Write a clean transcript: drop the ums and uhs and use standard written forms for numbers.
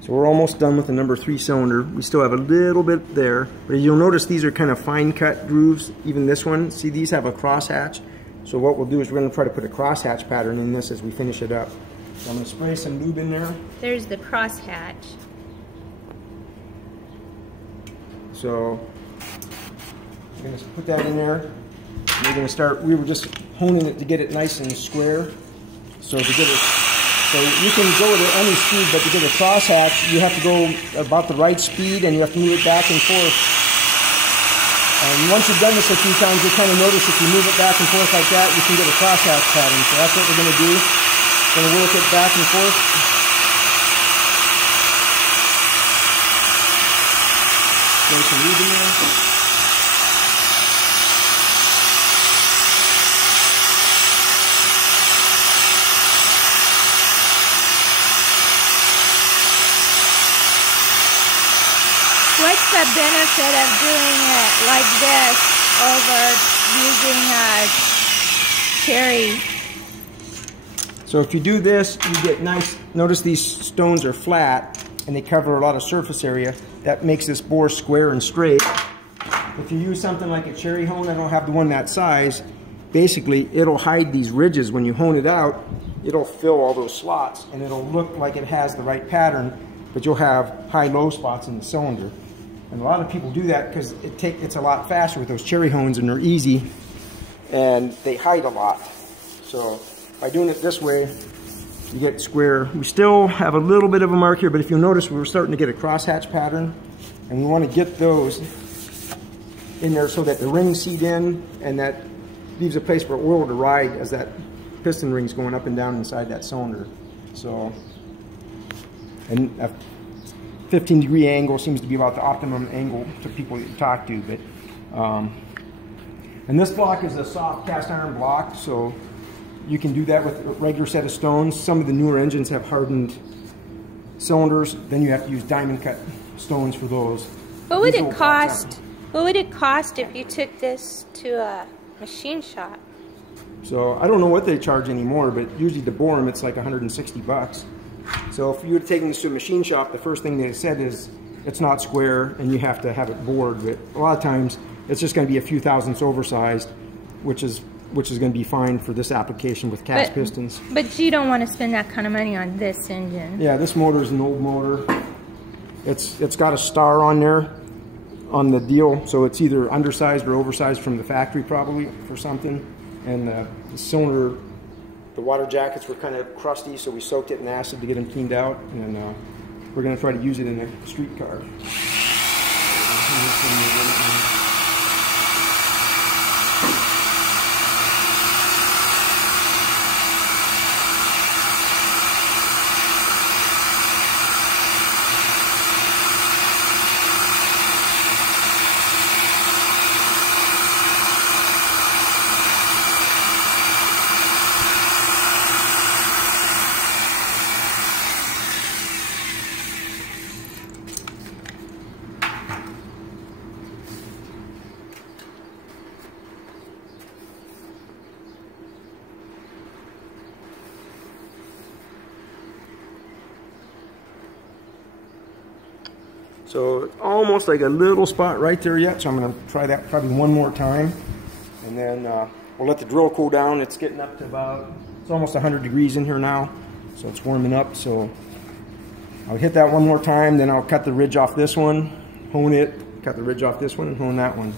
So we're almost done with the number 3 cylinder. We still have a little bit there, but you'll notice these are kind of fine cut grooves. Even this one, see, these have a crosshatch. So what we'll do is we're going to try to put a crosshatch pattern in this as we finish it up. So I'm going to spray some lube in there. There's the crosshatch. So we're going to put that in there. We're going to start, we were just honing it to get it nice and square. So to get it, so you can go at any speed, but to get a crosshatch, you have to go about the right speed and you have to move it back and forth. And once you've done this a few times, you'll kind of notice if you move it back and forth like that, you can get a crosshatch pattern. So that's what we're going to do. We're going to work it back and forth. Throw some lube in there. What's the benefit of doing it like this over using cherry? So if you do this, you get nice, notice these stones are flat and they cover a lot of surface area. That makes this bore square and straight. If you use something like a cherry hone, I don't have the one that size, basically it'll hide these ridges. When you hone it out, it'll fill all those slots and it'll look like it has the right pattern, but you'll have high-low spots in the cylinder. And a lot of people do that because it's a lot faster with those cherry hones and they're easy and they hide a lot. So by doing it this way, you get square. We still have a little bit of a mark here, but if you'll notice, we're starting to get a crosshatch pattern and we want to get those in there so that the rings seat in and that leaves a place for oil to ride as that piston ring's going up and down inside that cylinder. So, and 15-degree angle seems to be about the optimum angle to people that you talk to. But and this block is a soft cast iron block, so you can do that with a regular set of stones. Some of the newer engines have hardened cylinders. Then you have to use diamond cut stones for those. What would it cost? What would it cost if you took this to a machine shop? So I don't know what they charge anymore, but usually to bore them it's like 160 bucks. So if you were taking this to a machine shop, the first thing they said is it's not square and you have to have it bored. But a lot of times it's just going to be a few thousandths oversized, which is going to be fine for this application with cast pistons. But you don't want to spend that kind of money on this engine. Yeah, this motor is an old motor. It's got a star on there on the deal, so it's either undersized or oversized from the factory probably for something. And the cylinder, the water jackets were kind of crusty, so we soaked it in acid to get them cleaned out, and we're going to try to use it in a street car. So it's almost like a little spot right there yet, so I'm going to try that probably one more time. And then we'll let the drill cool down. It's getting up to it's almost 100 degrees in here now, so it's warming up. So I'll hit that one more time, then I'll cut the ridge off this one, hone it, cut the ridge off this one, and hone that one.